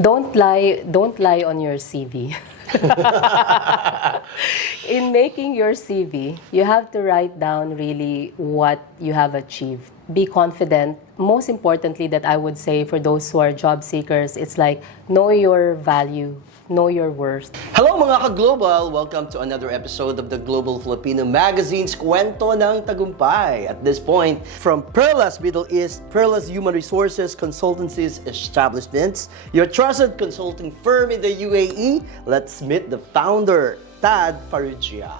Don't lie on your CV. In making your CV, you have to write down really what you have achieved. Be confident. Most importantly, that I would say for those who are job seekers, it's like know your value, know your worth. Hello mga ka-global! Welcome to another episode of the Global Filipino Magazine's Kwento ng Tagumpay. At this point, from Perlas Middle East, Perlas Human Resources Consultancies Establishments, your trusted consulting firm in the UAE, let's meet the founder, Tadd Farrugia.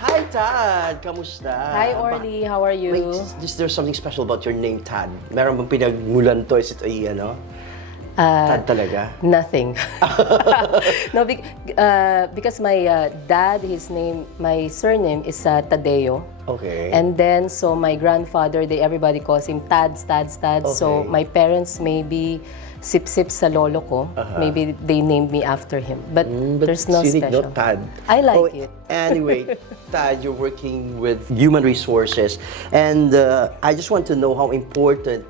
Hi, Tadd! Kamusta? Hi, Orly. How are you? Wait, is there something special about your name, Tadd? Meron bang pinagmulan to? Is it Tadd talaga? Nothing. No, because my dad, my surname is Tadeo. Okay. And then, so my grandfather, everybody calls him Tads. Okay. So my parents maybe sip-sip sa lolo ko. Maybe they named me after him. But there's no special. No, Tadd. I like it. Anyway, Tadd, you're working with human resources. And I just want to know how important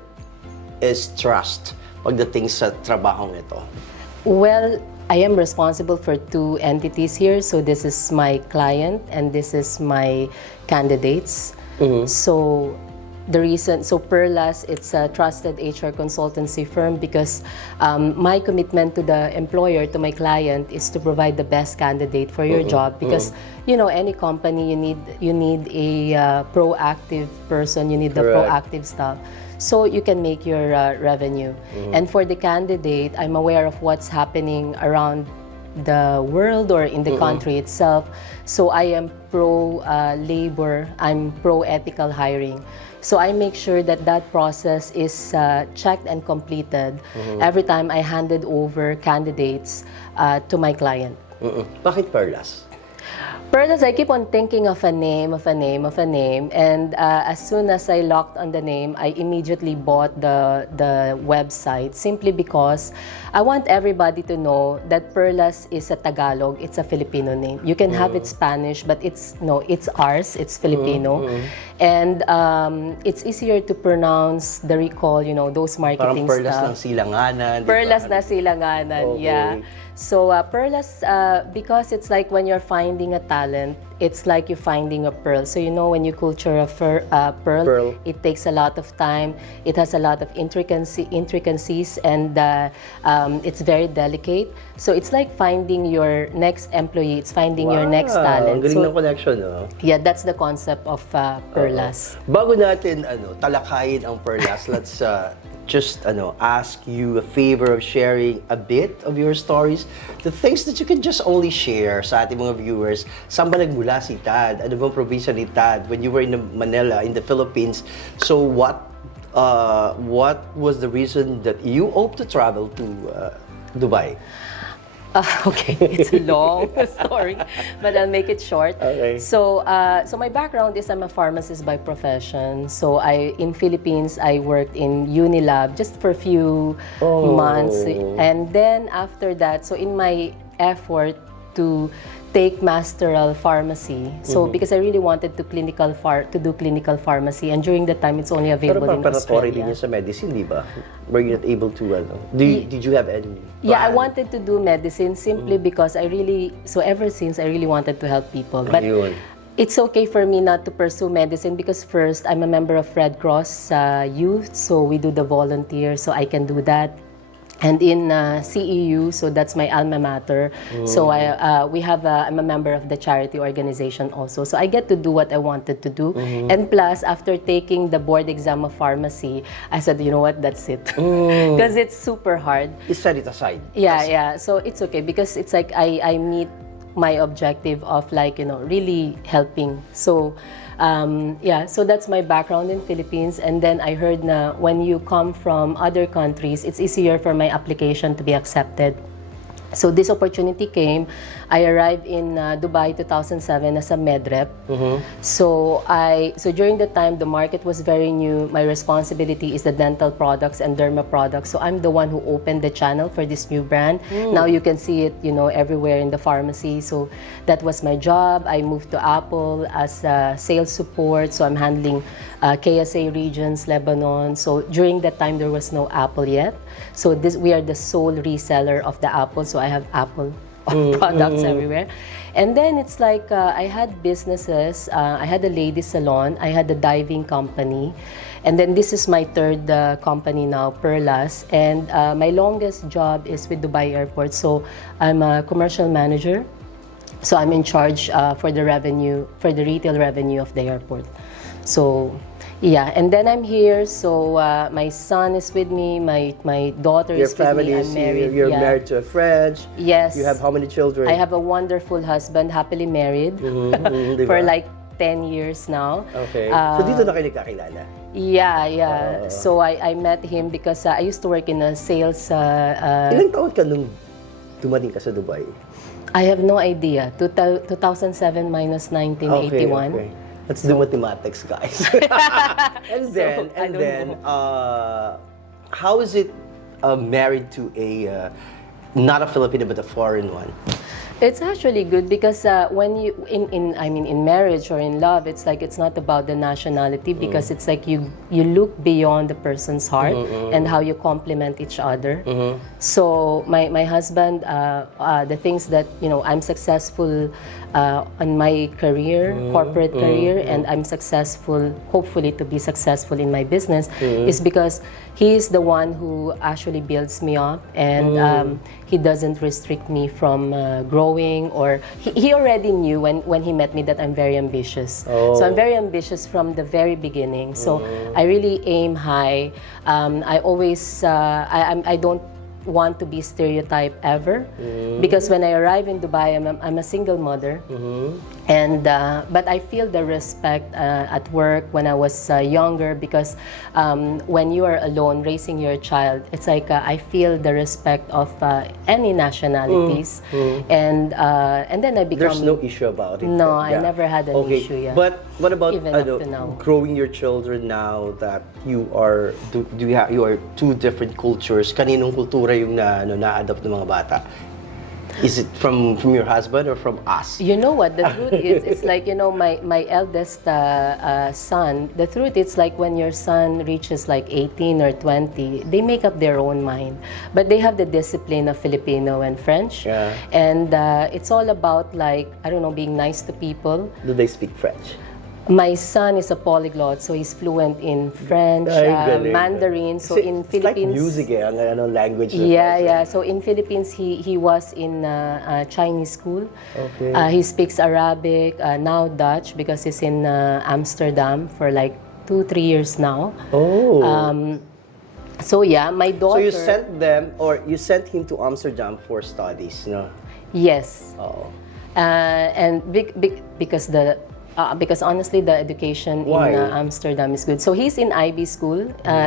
is trust pagdating sa trabahong ito. Well, I am responsible for two entities here. So this is my client and this is my candidates. So Perlas, it's a trusted HR consultancy firm because my commitment to the employer, to my client, is to provide the best candidate for your job. Because you know, any company, you need a proactive person. You need the proactive staff, so you can make your revenue. And for the candidate, I'm aware of what's happening around the world or in the country itself. So I am pro-labor, I'm pro-ethical hiring. So I make sure that that process is checked and completed every time I handed over candidates to my client. Bakit Perlas? Perlas, I keep on thinking of a name, and as soon as I locked on the name, I immediately bought the website simply because I want everybody to know that Perlas is a Tagalog, it's a Filipino name. You can have it Spanish, but it's ours, it's Filipino. And it's easier to pronounce the recall, you know, those marketing Parang Perlas stuff. ng silanganan. Perlas na silanganan, yeah. So Perlas, because it's like when you're finding a talent, it's like you're finding a pearl. So you know, when you culture a pearl, it takes a lot of time. It has a lot of intricacies, and it's very delicate. So it's like finding your next employee. It's finding your next talent. Ang galing ng connection, no? Yeah, that's the concept of Perlas. Bago natin talakayin ang Perlas, let's just ask you a favor of sharing a bit of your stories, the things that you can just only share sa ating mga viewers. Saan ba nagmula si Tadd? Ano bang probinsya ni Tadd when you were in Manila, in the Philippines? So what was the reason that you opted to travel to Dubai? Okay, it's a long story, but I'll make it short. Okay. So my background is I'm a pharmacist by profession. So in Philippines, I worked in Unilab just for a few months, and then after that, so in my effort to take masteral pharmacy, so because I really wanted to do clinical pharmacy, and during that time it's only available in Australia. Pero din sa medicine, di ba? Were you not able to did you have any plan? Yeah, I wanted to do medicine simply because ever since I really wanted to help people. But it's okay for me not to pursue medicine because first, I'm a member of Red Cross Youth, so we do the volunteer, so I can do that. And in CEU, so that's my alma mater. So I'm a member of the charity organization also. So I get to do what I wanted to do. And plus, after taking the board exam of pharmacy, I said, you know what, that's it. Because it's super hard. You set it aside. Yeah. So it's okay because it's like I meet my objective of really helping. So so that's my background in Philippines, and then I heard when you come from other countries, it's easier for my application to be accepted. So this opportunity came. I arrived in Dubai 2007 as a med rep. So during the time the market was very new. My responsibility is the dental products and derma products. So I'm the one who opened the channel for this new brand. Now you can see it, everywhere in the pharmacy. So that was my job. I moved to Apple as sales support. So I'm handling KSA regions, Lebanon. So during that time there was no Apple yet. So we are the sole reseller of the Apple. So I have Apple products everywhere. And then it's like I had businesses. I had a lady salon. I had a diving company. And then this is my third company now, Perlas. And my longest job is with Dubai Airport. So I'm a commercial manager. So I'm in charge for the revenue, for the retail revenue of the airport. So yeah, and then I'm here. So my son is with me. My daughter Your is with me. family I'm is here. married. You're married to a French. Yes. You have how many children? I have a wonderful husband, happily married for like 10 years now. Okay. So dito na kayo nagkakilala? Yeah. So I met him because I used to work in a sales. Ilang taon ka nung dumating ka sa Dubai? I have no idea. 2007 minus 1981. Okay. Let's do mathematics, guys. and then, how is it married to a not a Filipino but a foreign one? It's actually good because when you in marriage or in love, it's like it's not about the nationality because it's like you look beyond the person's heart and how you complement each other. So my husband, the things that I'm successful on my career, corporate career, and I'm successful, hopefully to be successful in my business, is because he is the one who actually builds me up and he doesn't restrict me from growing. Or he already knew when he met me that I'm very ambitious. So I'm very ambitious from the very beginning. So I really aim high. I always I don't want to be stereotyped ever because when I arrive in Dubai, I'm a single mother, and but I feel the respect at work when I was younger because when you are alone raising your child, it's like I feel the respect of any nationalities, and then I become. There's no issue about it. No, I never had an issue. Yeah. But what about Even up to now. growing your children now that you are you are two different cultures? Kaninong kultura yung na-adopt ng mga bata? Is it from your husband or from us? You know what? The truth is, it's like, my eldest son, the truth is like when your son reaches like 18 or 20, they make up their own mind. But they have the discipline of Filipino and French. Yeah. And it's all about like, I don't know, being nice to people. Do they speak French? My son is a polyglot, so he's fluent in French, Mandarin. So in Philippines, it's like music, ang language. Yeah. So in Philippines, he was in Chinese school. Okay. He speaks Arabic, now Dutch because he's in Amsterdam for like 2-3 years now. So yeah, my daughter. So you sent them, or you sent him to Amsterdam for studies, no? Yes. And because honestly, the education in Amsterdam is good. So he's in IB school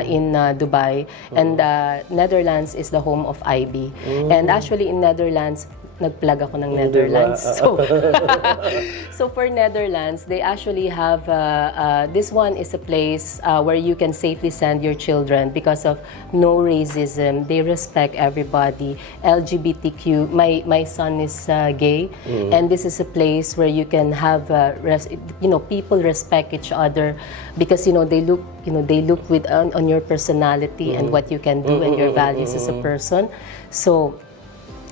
in Dubai, and Netherlands is the home of IB. And actually in Netherlands, nag-plug ako ng Netherlands. So for Netherlands, they actually have, this one is a place where you can safely send your children because of no racism. They respect everybody. LGBTQ, my son is gay, and this is a place where you can have, people respect each other because, they look with on your personality and what you can do and your values as a person. So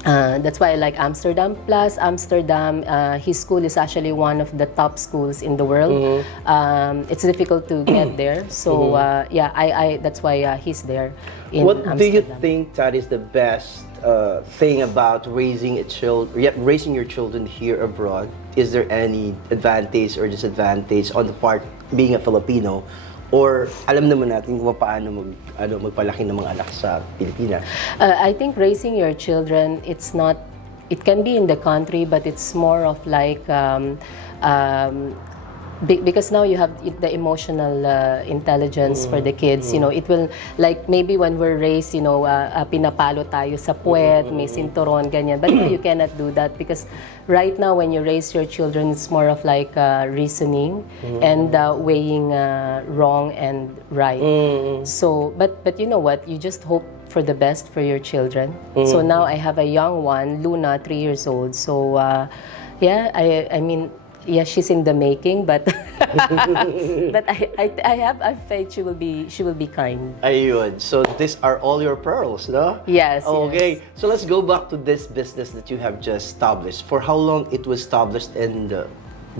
that's why I like Amsterdam. Plus, Amsterdam, his school is actually one of the top schools in the world. It's difficult to get there, so that's why he's there in What Amsterdam. do you think that is the best thing about raising your children here abroad? Is there any advantage or disadvantage on the part being a Filipino? Or alam naman natin kung paano magpalaki ng mga anak sa Pilipinas? I think raising your children, it can be in the country, but it's more of like because now you have the emotional intelligence for the kids, it will, like maybe when we're raised, pinapalo tayo sa puwet, may sinturon, ganyan. But you cannot do that because right now when you raise your children, it's more of like reasoning and weighing wrong and right. So, but you know what? You just hope for the best for your children. So now I have a young one, Luna, 3 years old. So yeah, I mean, yeah, she's in the making, but but I have faith she will be kind. Ayun. So these are all your pearls, no? Yes. Okay. Yes. So let's go back to this business that you have just established. For how long it was established and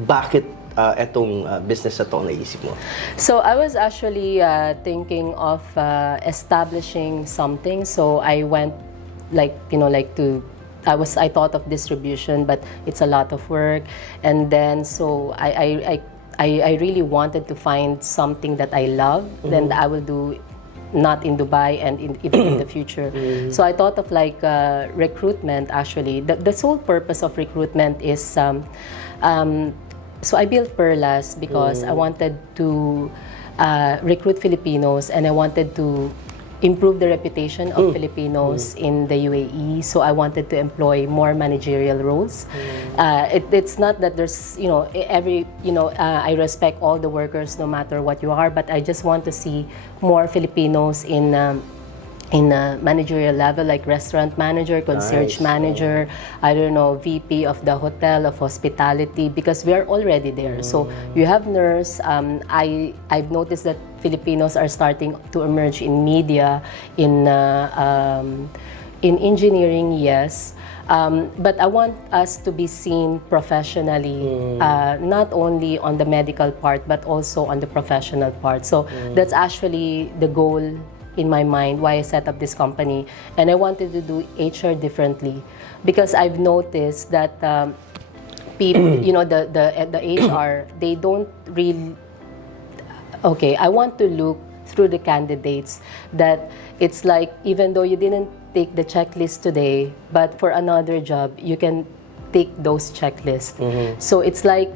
bakit etong business na to naisip mo? So I was actually thinking of establishing something. So I went I thought of distribution, but it's a lot of work. And then so I really wanted to find something that I love, then I will do not in Dubai and even in the future. So I thought of like recruitment actually. The sole purpose of recruitment is, so I built Perlas because I wanted to recruit Filipinos and I wanted to improve the reputation of Filipinos in the UAE. So I wanted to employ more managerial roles. It's not that there's, I respect all the workers no matter what you are, but I just want to see more Filipinos in a managerial level, like restaurant manager, concierge manager, I don't know, VP of the hotel, of hospitality, because we are already there. So you have nurse. I've noticed that Filipinos are starting to emerge in media, in engineering, yes. But I want us to be seen professionally, not only on the medical part, but also on the professional part. So that's actually the goal in my mind, why I set up this company. And I wanted to do HR differently because I've noticed that people, the HR, they don't really. Okay, I want to look through the candidates that it's like, even though you didn't take the checklist today, but for another job, you can take those checklists. So it's like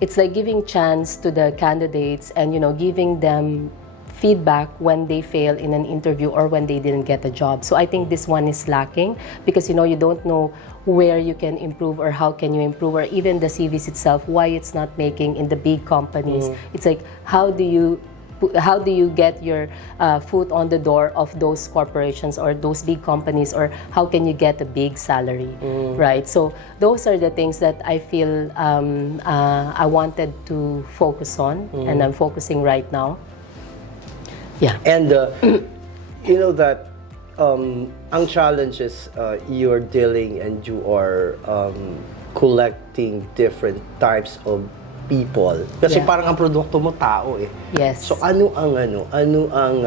giving chance to the candidates and, giving them feedback when they fail in an interview or when they didn't get a job. So I think this one is lacking because, you don't know where you can improve or how can you improve, or even the CVs itself, why it's not making in the big companies. It's like, how do you get your foot on the door of those corporations or those big companies, or how can you get a big salary, right? So those are the things that I feel I wanted to focus on, and I'm focusing right now. Yeah. And you know that ang challenge is you're dealing and you are collecting different types of people. Kasi parang ang produkto mo tao eh. Yes. So ano ang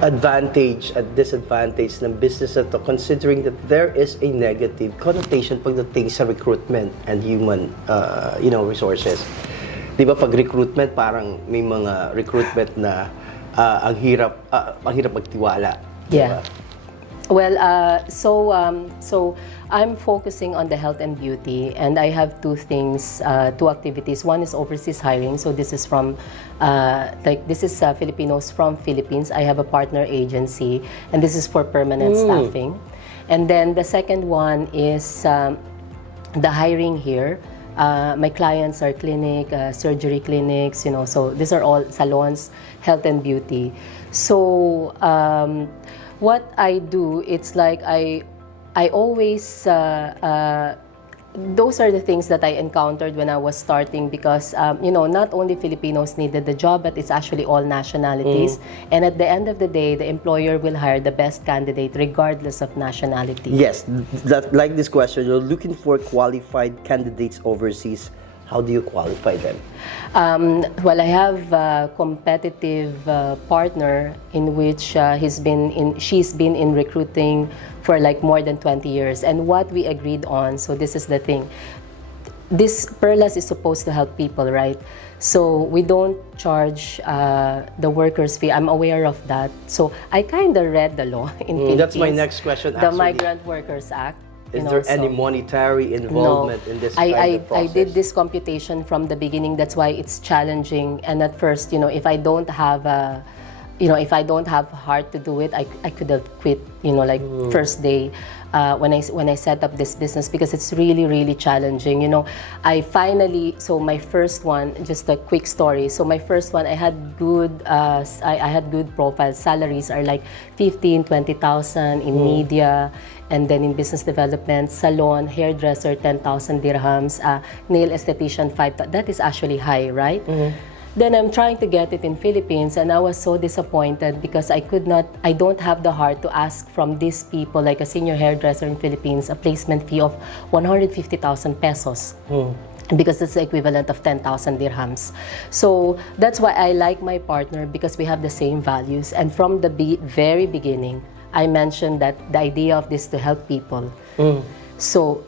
advantage at disadvantage ng business na to, considering that there is a negative connotation pagdating sa recruitment and human resources. Di ba pag recruitment, parang may mga recruitment na ang hirap magtiwala. Yeah. Diba? Well, so I'm focusing on the health and beauty, and I have two activities. One is overseas hiring. So this is from, Filipinos from Philippines. I have a partner agency, and this is for permanent staffing. And then the second one is the hiring here. My clients are surgery clinics, so these are all salons, health and beauty. So what I do, it's like I always, those are the things that I encountered when I was starting because, not only Filipinos needed the job, but it's actually all nationalities. And at the end of the day, the employer will hire the best candidate regardless of nationality. Yes, like this question, you're looking for qualified candidates overseas. How do you qualify them? Well, I have a competitive partner in which she's been in recruiting for like more than 20 years. And what we agreed on, so this is the thing, this Perlas is supposed to help people, right? So we don't charge the workers' fee. I'm aware of that. So I kind of read the law in Philippines. That's my next question, The actually. Migrant Workers Act. Is there any monetary involvement in this kind of process? I did this computation from the beginning. That's why it's challenging. And at first, if I don't have if I don't have heart to do it, I could have quit, first day when I set up this business, because it's really, really challenging. I finally, so my first one, just a quick story. So my first one, I had good, I had good profiles. Salaries are like 15, 20,000 in media, and then in business development, salon, hairdresser, 10,000 dirhams, nail esthetician, 5,000. That is actually high, right? Then I'm trying to get it in Philippines, and I was so disappointed because I don't have the heart to ask from these people, like a senior hairdresser in Philippines, a placement fee of 150,000 pesos. Because it's the equivalent of 10,000 dirhams. So that's why I like my partner, because we have the same values. And from the very beginning, I mentioned that the idea of this to help people. So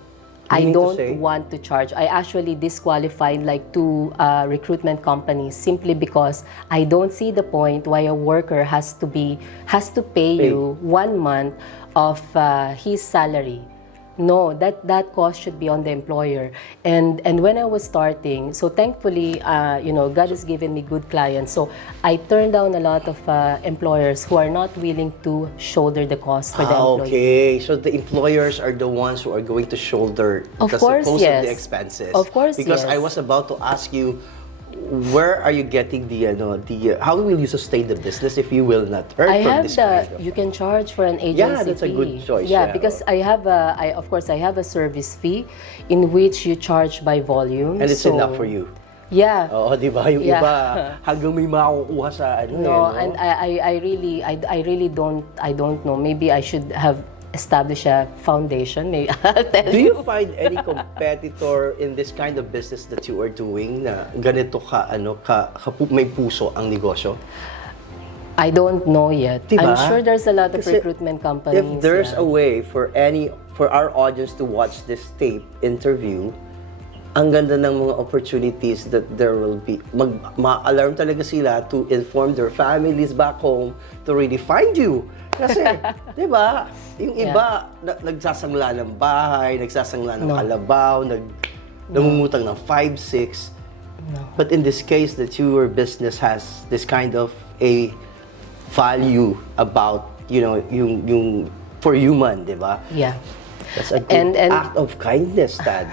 I don't want to charge. I actually disqualified like 2 recruitment companies simply because I don't see the point why a worker has to pay you 1 month of his salary. No, that cost should be on the employer. And when I was starting, so thankfully, God has given me good clients. So I turned down a lot of employers who are not willing to shoulder the cost for the employee. Okay, so the employers are the ones who are going to shoulder of course, most yes. of the expenses. Of course, because yes. I was about to ask you, where are you getting how will you sustain the business if you will not earn from this kind of... You can charge for an agency Yeah, that's fee. a good choice. Yeah, because I have a service fee in which you charge by volume. And it's enough for you. Yeah. Oo, di ba? Yung iba, hanggang may makukuha sa and I really don't know. Maybe I should have establish a foundation. Maybe I'll tell Do you find any competitor in this kind of business that you are doing na ganito may puso ang negosyo? I don't know yet. Diba? I'm sure there's a lot of recruitment companies. If there's a way for our audience to watch this tape interview, ang ganda ng mga opportunities that there will be. Ma-alarm talaga sila to inform their families back home to really find you. Kasi, di ba, yung iba, nagsasangla ng bahay, nagsasangla ng kalabaw, namumutang ng 5-6. No. But in this case, that your business has this kind of a value about, yung for human, di ba? Yeah. That's a good act of kindness, Tadd.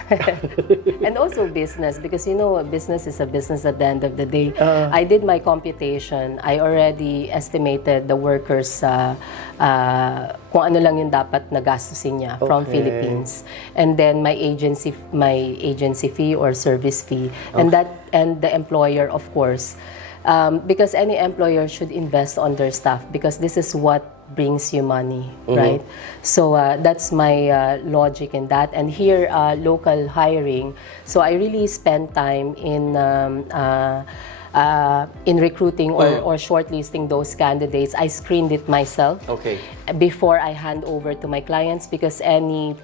And also business, because business is a business at the end of the day. I did my computation. I already estimated the workers kung ano lang yung dapat na gastusin niya from Philippines. And then my agency fee or service fee. And the employer, of course. Because any employer should invest on their staff, because this is what brings you money, right? So that's my logic in that. And here, local hiring. So I really spend time in recruiting or shortlisting those candidates. I screened it myself before I hand over to my clients, because any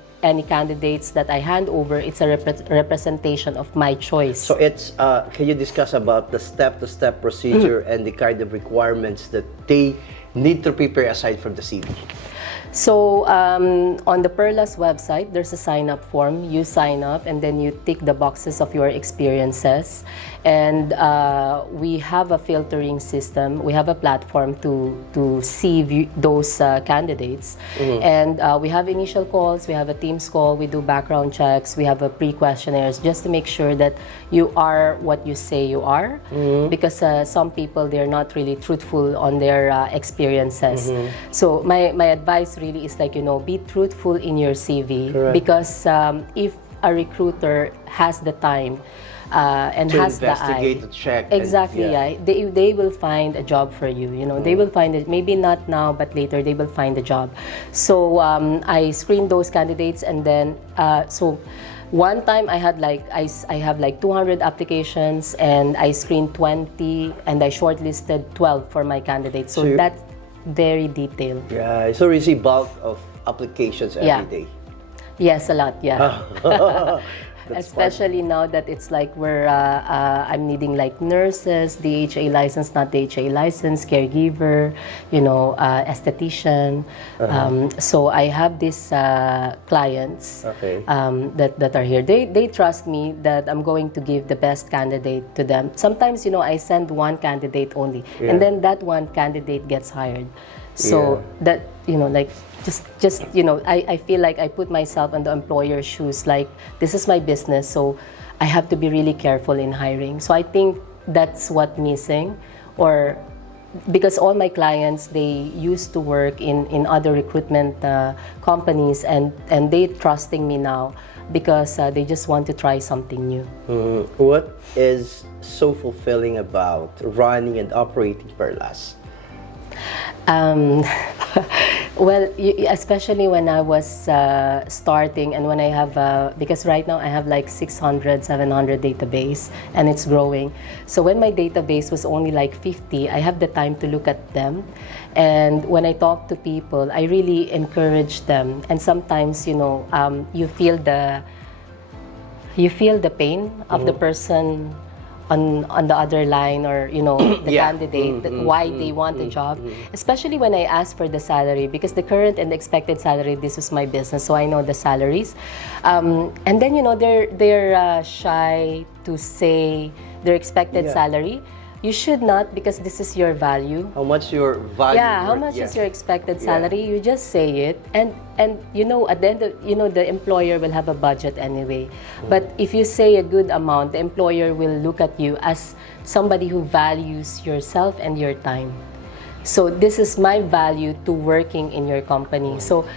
candidates that I hand over, it's a representation of my choice. So it's, can you discuss about the step-to-step procedure and the kind of requirements that they need to prepare aside from the CV? So on the Perlas website, there's a sign-up form. You sign up and then you tick the boxes of your experiences. And we have a filtering system. We have a platform to see those candidates. And we have initial calls, we have a Teams call, we do background checks, we have a pre-questionnaires just to make sure that you are what you say you are. Because some people, they're not really truthful on their experiences. So my advice really is like, be truthful in your CV. Correct. Because if a recruiter has the time and to has investigate, the eye, to check, exactly, they will find a job for you. They will find it, maybe not now, but later they will find a job. So I screen those candidates, and then so one time I had I have 200 applications, and I screened 20, and I shortlisted 12 for my candidates. So that's very detailed. Yeah, so receive bulk of applications every day. Yes, a lot, yeah. That's especially now that it's like I'm needing like nurses, DHA license, not DHA license, caregiver, esthetician. So I have these clients Okay. that are here. They trust me that I'm going to give the best candidate to them. Sometimes, I send one candidate only, and then that one candidate gets hired. So that, like, just I feel like I put myself in the employer's shoes, like, this is my business, so I have to be really careful in hiring. So I think that's what's missing, or because all my clients, they used to work in other recruitment companies, and they trusting me now because they just want to try something new. What is so fulfilling about running and operating Perlas? Well, especially when I was starting, and when I have, because right now I have like 600, 700 database, and it's growing. So when my database was only like 50, I have the time to look at them. And when I talk to people, I really encourage them. And sometimes, you feel the pain of the person on the other line, or the candidate, that why they want the job, especially when I ask for the salary, because the current and expected salary, this is my business, so I know the salaries, and then they're shy to say their expected salary. You should not, because this is your value. How much your value? How much is your expected salary? You just say it, and at the end of, the employer will have a budget anyway. But if you say a good amount, the employer will look at you as somebody who values yourself and your time. So this is my value to working in your company. So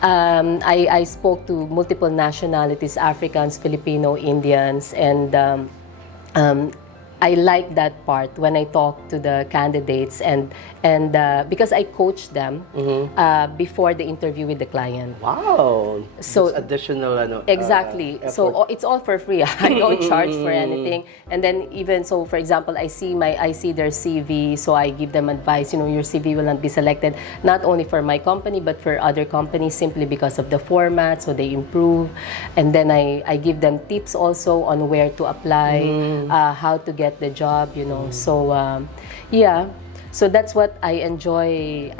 I spoke to multiple nationalities: Africans, Filipino, Indians, and I like that part when I talk to the candidates, and because I coach them before the interview with the client. Wow! So that's additional, exactly. So it's all for free. I don't charge for anything. And then even so, for example, I see their CV, so I give them advice. Your CV will not be selected not only for my company but for other companies, simply because of the format, so they improve. And then I give them tips also on where to apply, how to get the job. So so that's what I enjoy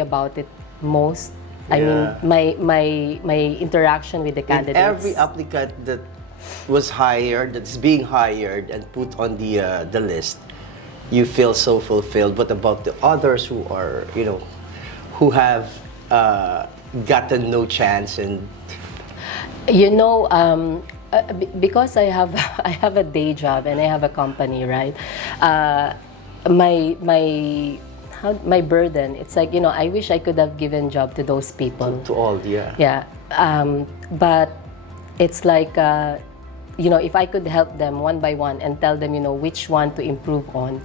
about it most. I mean, my interaction with the candidates. Every applicant that was hired, that's being hired and put on the list, you feel so fulfilled. What about the others who are, who have gotten no chance? And because I have a day job and I have a company, right? My burden, it's like, I wish I could have given job to those people. To all, but it's like, if I could help them one by one and tell them, which one to improve on,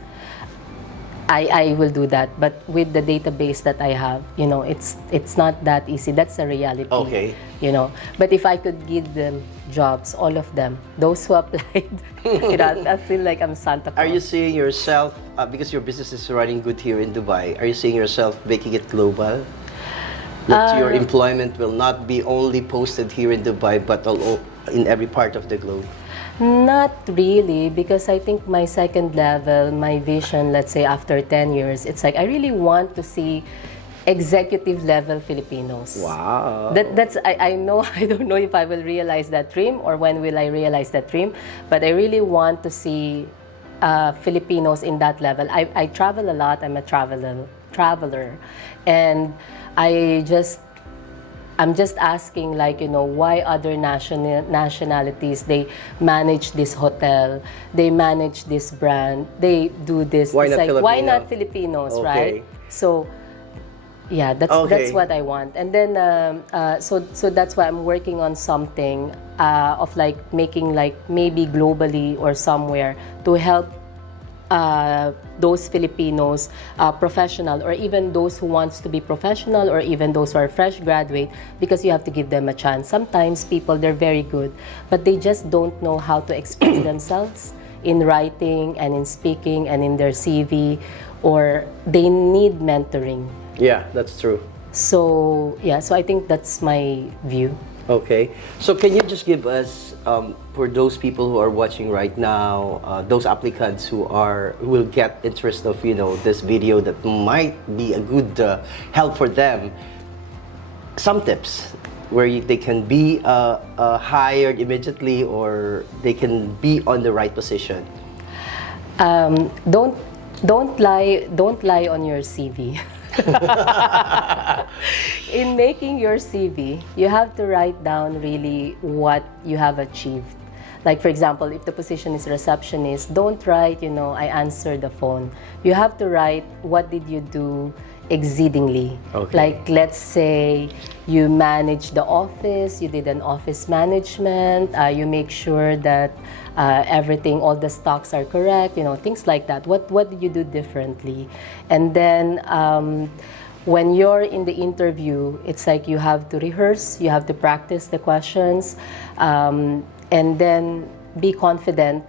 I will do that. But with the database that I have, it's not that easy. That's a reality. Okay. But if I could give them jobs, all of them, those who applied, I feel like I'm Santa Claus. Are you seeing yourself, because your business is running good here in Dubai, are you seeing yourself making it global? That your employment will not be only posted here in Dubai, but in every part of the globe? Not really, because I think my second level, my vision, let's say after 10 years, it's like I really want to see executive level Filipinos. Wow. That's I know, I don't know if I will realize that dream or when will I realize that dream, but I really want to see Filipinos in that level. I travel a lot. I'm a traveler, and I'm just asking, like, why other nationalities, they manage this hotel, they manage this brand, they do this. Why not Filipino? Why not Filipinos, right? So, that's what I want. And then, so that's why I'm working on something of like making like maybe globally or somewhere to help those Filipinos, professional, or even those who wants to be professional, or even those who are fresh graduate, because you have to give them a chance. Sometimes people, they're very good, but they just don't know how to express themselves in writing and in speaking and in their CV, or they need mentoring. Yeah, that's true. So I think that's my view. Okay. So can you just give us, for those people who are watching right now, those applicants who will get interest of, this video that might be a good help for them, some tips where they can be hired immediately or they can be on the right position? Don't lie on your CV. In making your CV, you have to write down really what you have achieved. Like for example, if the position is receptionist, don't write, I answered the phone. You have to write what did you do exceedingly. Okay. Like let's say you manage the office, you did an office management, you make sure that everything, all the stocks are correct, things like that. What did you do differently? And then when you're in the interview, it's like you have to rehearse, you have to practice the questions, and then be confident.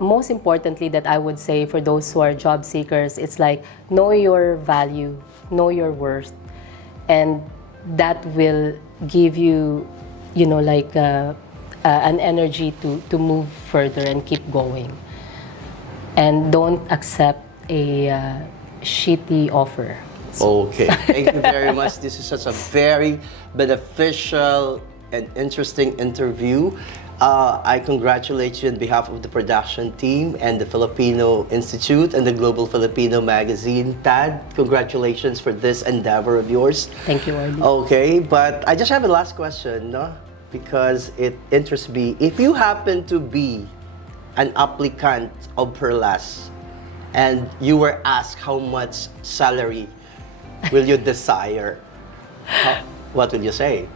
Most importantly, that I would say for those who are job seekers, it's like know your value, know your worth, and that will give you, an energy to move further and keep going. And don't accept a shitty offer. Okay, thank you very much. This is such a very beneficial and interesting interview. I congratulate you on behalf of the production team and the Filipino Institute and the Global Filipino magazine. Tadd, congratulations for this endeavor of yours. Thank you, Arlie. Okay, but I just have a last question, no? Because it interests me. If you happen to be an applicant of Perlas and you were asked how much salary will you desire, what will you say?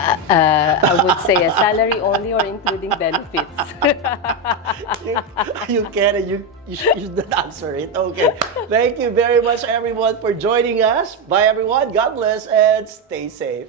I would say a salary only or including benefits. You can, you should not answer it. Okay. Thank you very much, everyone, for joining us. Bye, everyone. God bless and stay safe.